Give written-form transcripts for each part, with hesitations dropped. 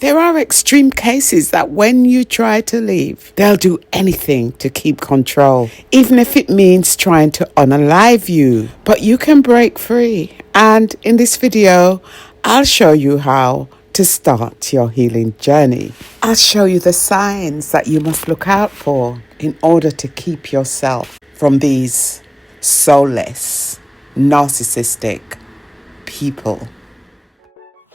There are extreme cases that when you try to leave, they'll do anything to keep control, even if it means trying to unalive you. But you can break free. And in this video, I'll show you how to start your healing journey. I'll show you the signs that you must look out for in order to keep yourself from these soulless, narcissistic people.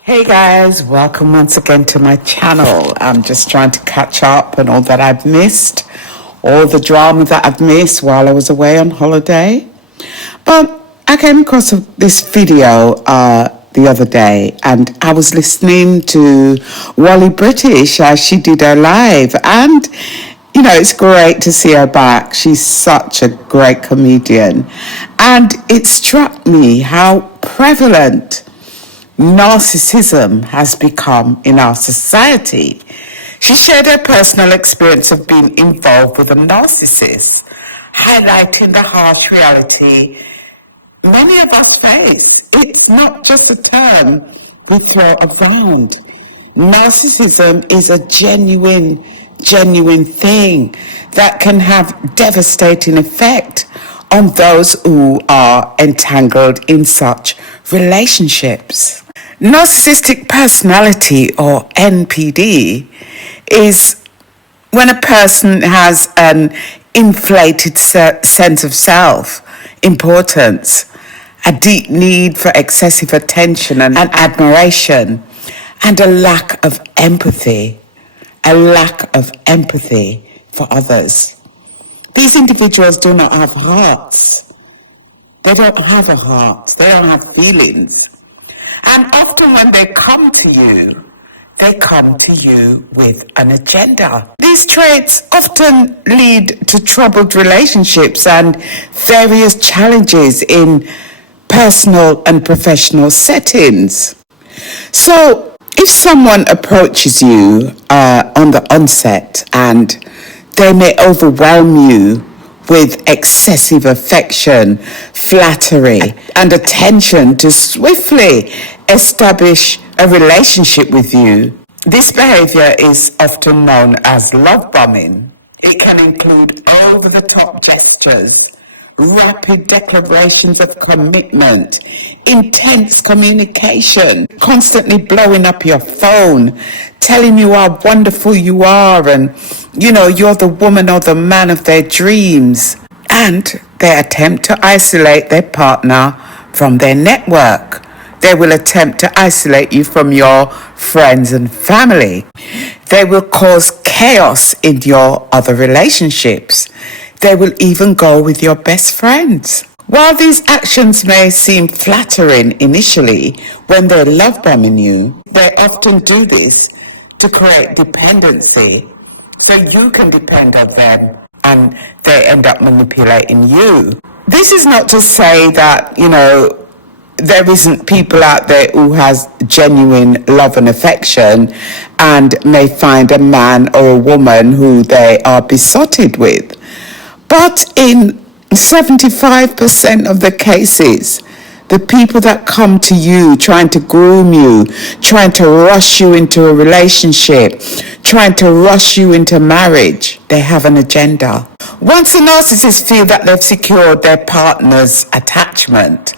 Hey guys, welcome once again to my channel. I'm just trying to catch up on all that I've missed, all the drama that I've missed while I was away on holiday. But I came across this video the other day, and I was listening to Wally British as she did her live, and you know, it's great to see her back. She's such a great comedian, and it struck me how prevalent narcissism has become in our society. She shared her personal experience of being involved with a narcissist, highlighting the harsh reality many of us face. It's not just a term we throw around. Narcissism is a genuine thing that can have devastating effect on those who are entangled in such relationships. Narcissistic personality, or NPD, is when a person has an inflated sense of self-importance, a deep need for excessive attention and admiration, and a lack of empathy for others. These individuals do not have hearts. They don't have a heart. They don't have feelings. And often when they come to you with an agenda. These traits often lead to troubled relationships and various challenges in personal and professional settings. So if someone approaches you on the onset and they may overwhelm you with excessive affection, flattery, and attention to swiftly establish a relationship with you, this behavior is often known as love bombing. It can include over-the-top gestures, rapid declarations of commitment, intense communication, constantly blowing up your phone, telling you how wonderful you are and, you know, you're the woman or the man of their dreams. And they attempt to isolate their partner from their network. They will attempt to isolate you from your friends and family. They will cause chaos in your other relationships. They will even go with your best friends. While these actions may seem flattering initially when they're love bombing you, they often do this to create dependency so you can depend on them and they end up manipulating you. This is not to say that, you know, there isn't people out there who has genuine love and affection and may find a man or a woman who they are besotted with. But in 75% of the cases, the people that come to you trying to groom you, trying to rush you into a relationship, trying to rush you into marriage, they have an agenda. Once the narcissists feel that they've secured their partner's attachment,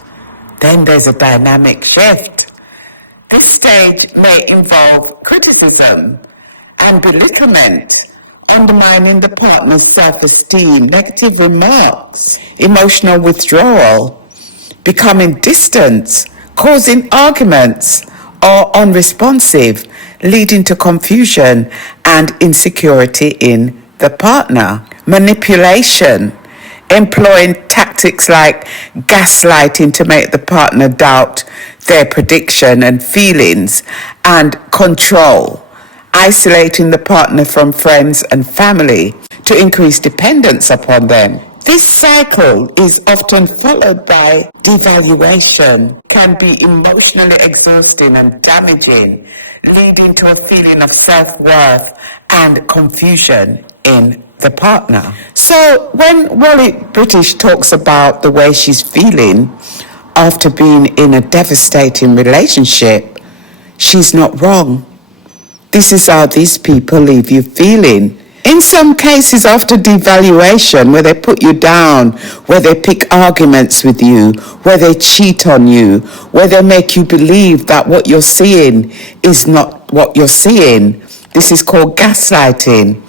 then there's a dynamic shift. This stage may involve criticism and belittlement, undermining the partner's self-esteem, negative remarks, emotional withdrawal, becoming distant, causing arguments, or unresponsive, leading to confusion and insecurity in the partner. Manipulation, employing tactics like gaslighting to make the partner doubt their prediction and feelings, and control, isolating the partner from friends and family to increase dependence upon them. This cycle is often followed by devaluation, can be emotionally exhausting and damaging, leading to a feeling of self-worth and confusion in the partner. So when Wally British talks about the way she's feeling after being in a devastating relationship, she's not wrong. This is how these people leave you feeling. In some cases, after devaluation, where they put you down, where they pick arguments with you, where they cheat on you, where they make you believe that what you're seeing is not what you're seeing. This is called gaslighting.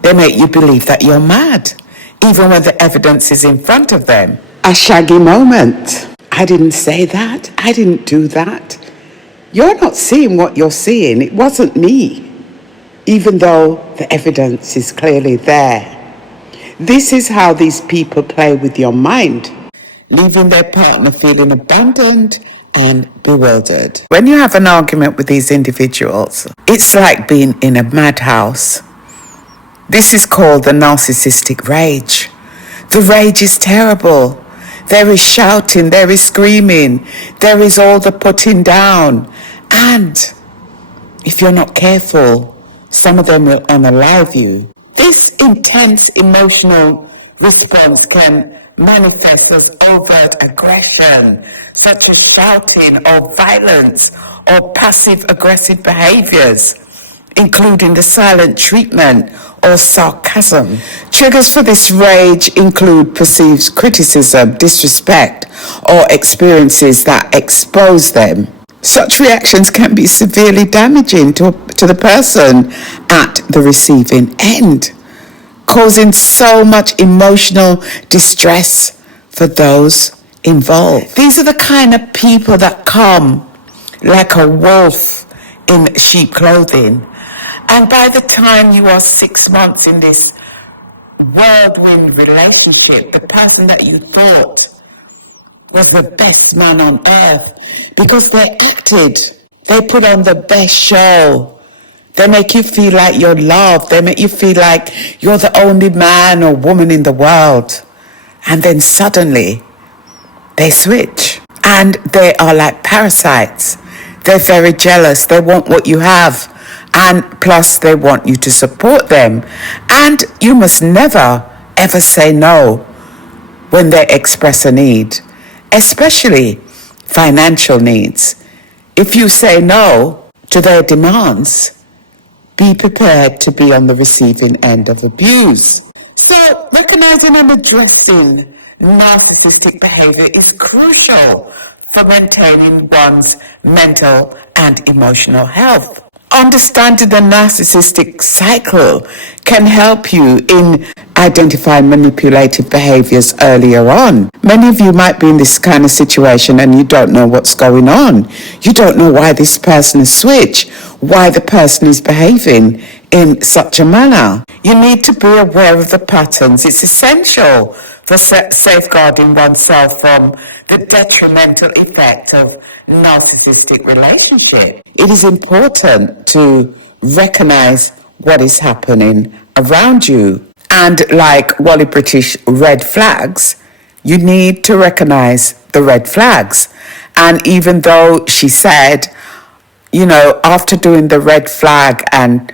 They make you believe that you're mad, even when the evidence is in front of them. A shaggy moment. I didn't say that. I didn't do that. You're not seeing what you're seeing. It wasn't me. Even though the evidence is clearly there. This is how these people play with your mind, leaving their partner feeling abandoned and bewildered. When you have an argument with these individuals, it's like being in a madhouse. This is called the narcissistic rage. The rage is terrible. There is shouting, there is screaming, there is all the putting down. And if you're not careful, some of them will unalive you. This intense emotional response can manifest as overt aggression, such as shouting or violence or passive-aggressive behaviors, including the silent treatment or sarcasm. Triggers for this rage include perceived criticism, disrespect, or experiences that expose them. Such reactions can be severely damaging to the person at the receiving end, causing so much emotional distress for those involved. These are the kind of people that come like a wolf in sheep clothing. And by the time you are 6 months in this whirlwind relationship, the person that you thought was the best man on earth, because they acted, they put on the best show. They make you feel like you're loved. They make you feel like you're the only man or woman in the world. And then suddenly, they switch. And they are like parasites. They're very jealous. They want what you have. And plus, they want you to support them. And you must never, ever say no when they express a need, especially financial needs. If you say no to their demands, be prepared to be on the receiving end of abuse. So, recognizing and addressing narcissistic behavior is crucial for maintaining one's mental and emotional health. Understanding the narcissistic cycle can help you in identifying manipulative behaviors earlier on. Many of you might be in this kind of situation and you don't know what's going on. You don't know why this person has switched, why the person is behaving in such a manner. You need to be aware of the patterns. It's essential for safeguarding oneself from the detrimental effect of narcissistic relationship. It is important to recognize what is happening around you. And like Wally British red flags, you need to recognize the red flags. And even though she said, you know, after doing the red flag and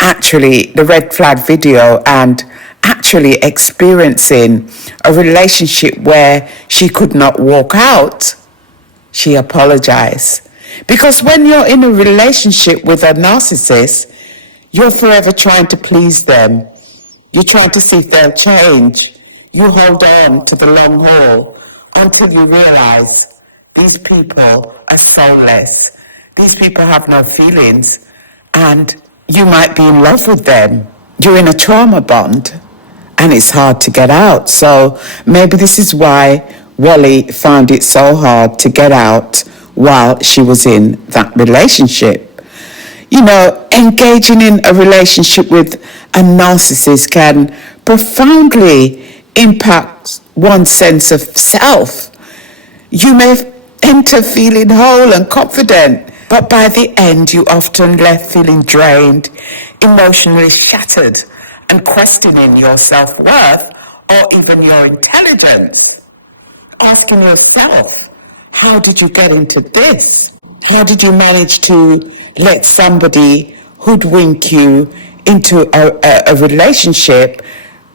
actually the red flag video and actually experiencing a relationship where she could not walk out, she apologized. Because when you're in a relationship with a narcissist, you're forever trying to please them. You're trying to see if they'll change. You hold on to the long haul until you realize these people are soulless. These people have no feelings, and you might be in love with them. You're in a trauma bond, and it's hard to get out. So maybe this is why Wally found it so hard to get out while she was in that relationship. You know, engaging in a relationship with a narcissist can profoundly impact one's sense of self. You may enter feeling whole and confident, but by the end you often left feeling drained, emotionally shattered, and questioning your self-worth or even your intelligence. Asking yourself, how did you get into this? How did you manage to let somebody hoodwink you into a relationship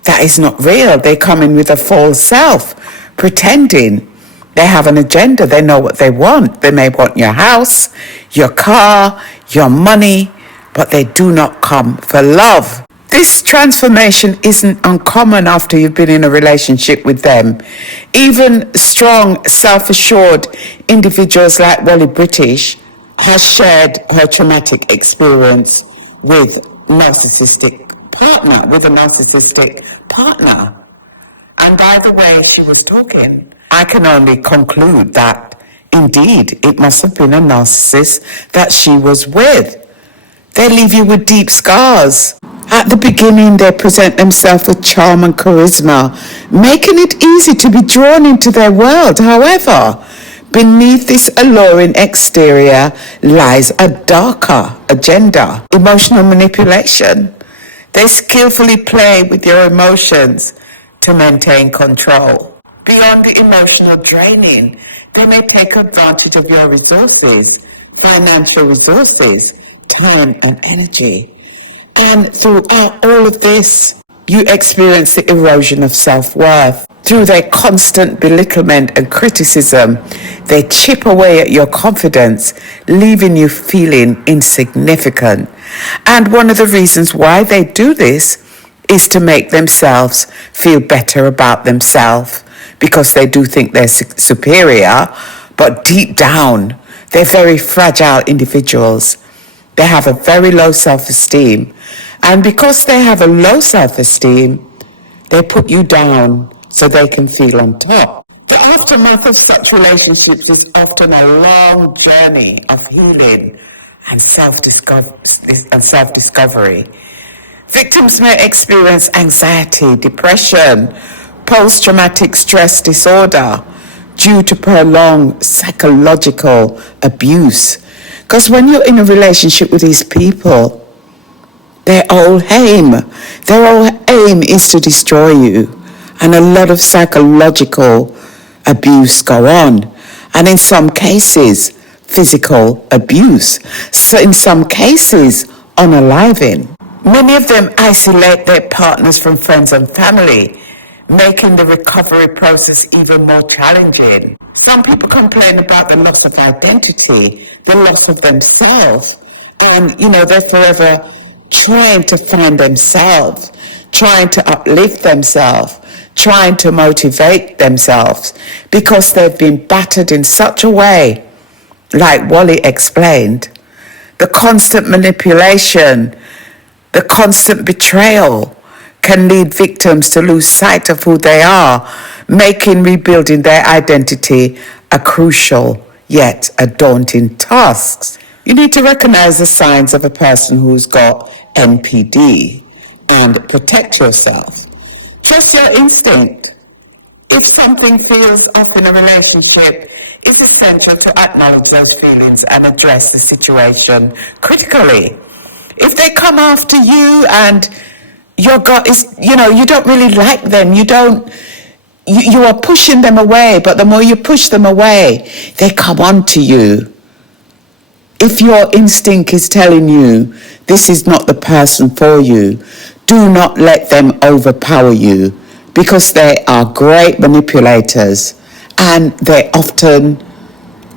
that is not real? They come in with a false self, pretending they have an agenda. They know what they want. They may want your house, your car, your money, but they do not come for love. This transformation isn't uncommon after you've been in a relationship with them. Even strong, self-assured individuals like Wally British has shared her traumatic experience with a narcissistic partner. And by the way she was talking, I can only conclude that indeed it must have been a narcissist that she was with. They leave you with deep scars. At the beginning, they present themselves with charm and charisma, making it easy to be drawn into their world. However, beneath this alluring exterior lies a darker agenda, emotional manipulation. They skillfully play with your emotions to maintain control. Beyond the emotional draining, they may take advantage of your resources, financial resources, time and energy. And throughout all of this, you experience the erosion of self-worth. Through their constant belittlement and criticism, they chip away at your confidence, leaving you feeling insignificant. And one of the reasons why they do this is to make themselves feel better about themselves, because they do think they're superior, but deep down, they're very fragile individuals. They have a very low self-esteem. And because they have a low self-esteem, they put you down so they can feel on top. The aftermath of such relationships is often a long journey of healing and self-discovery. Victims may experience anxiety, depression, post-traumatic stress disorder due to prolonged psychological abuse. Because when you're in a relationship with these people, their whole aim is to destroy you. And a lot of psychological abuse go on. And in some cases, physical abuse. So in some cases, unaliving. Many of them isolate their partners from friends and family, making the recovery process even more challenging. Some people complain about the loss of identity, the loss of themselves, and they're forever trying to find themselves, trying to uplift themselves, trying to motivate themselves, because they've been battered in such a way, like Wally explained. The constant manipulation, the constant betrayal can lead victims to lose sight of who they are, making rebuilding their identity a crucial yet a daunting task. You need to recognize the signs of a person who's got NPD and protect yourself. Trust your instinct. If something feels off in a relationship, it's essential to acknowledge those feelings and address the situation critically. If they come after you and your gut is, you don't really like them, you are pushing them away, but the more you push them away, they come on to you. If your instinct is telling you this is not the person for you, do not let them overpower you, because they are great manipulators and they often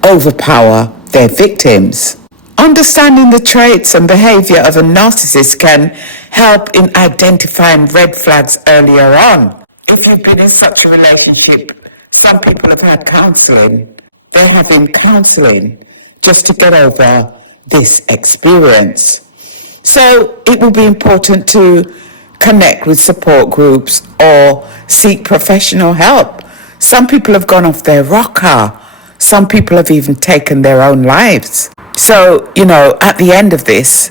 overpower their victims. Understanding the traits and behavior of a narcissist can help in identifying red flags earlier on. If you've been in such a relationship, some people have had counseling. They're having counseling just to get over this experience. So it will be important to connect with support groups or seek professional help. Some people have gone off their rocker. Some people have even taken their own lives. So, at the end of this,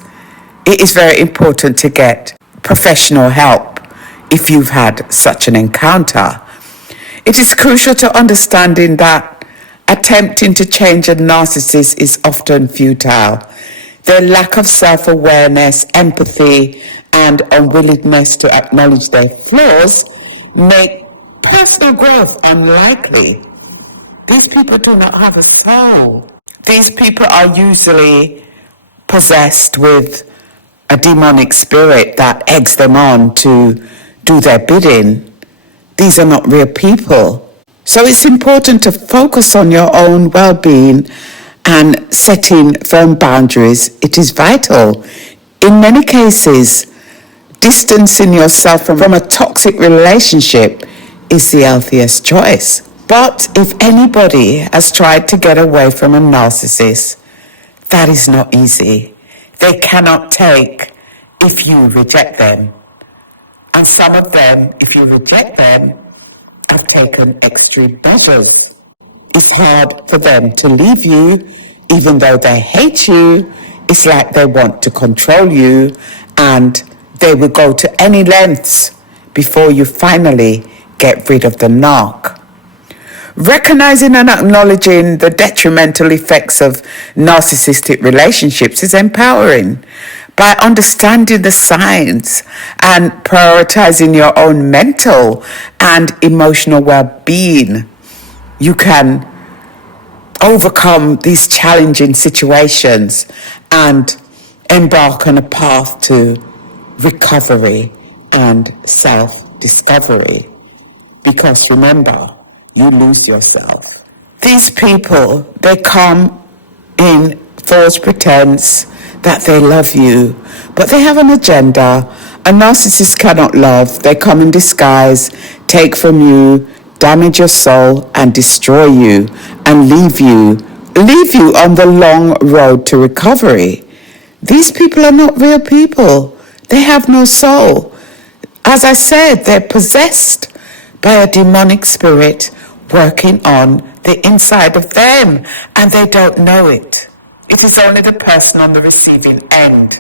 it is very important to get professional help if you've had such an encounter. It is crucial to understanding that attempting to change a narcissist is often futile. Their lack of self-awareness, empathy, and unwillingness to acknowledge their flaws make personal growth unlikely. These people do not have a soul. These people are usually possessed with a demonic spirit that eggs them on to do their bidding. These are not real people. So it's important to focus on your own well-being and setting firm boundaries. It is vital in many cases, distancing yourself from a toxic relationship is the healthiest choice. But if anybody has tried to get away from a narcissist, that is not easy. They cannot take if you reject them. And some of them, if you reject them, have taken extreme measures. It's hard for them to leave you, even though they hate you. It's like they want to control you, and they will go to any lengths before you finally get rid of the narc. Recognizing and acknowledging the detrimental effects of narcissistic relationships is empowering. By understanding the signs and prioritizing your own mental and emotional well-being, you can overcome these challenging situations and embark on a path to recovery and self-discovery. Because remember, you lose yourself. These people, they come in false pretense that they love you, but they have an agenda. A narcissist cannot love. They come in disguise, take from you, damage your soul, and destroy you, and leave you on the long road to recovery. These people are not real people. They have no soul. As I said, they're possessed by a demonic spirit working on the inside of them, and they don't know it. It is only the person on the receiving end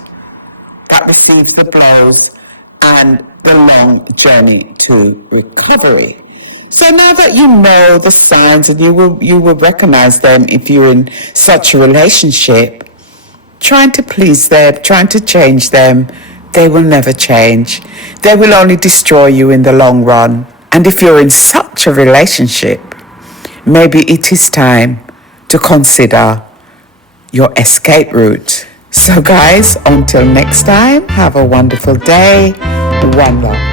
that receives the blows and the long journey to recovery. So now that you know the signs, and you will recognize them if you're in such a relationship, trying to please them, trying to change them, they will never change. They will only destroy you in the long run. And if you're in such a relationship, maybe it is time to consider your escape route. So guys, until next time, have a wonderful day. One love.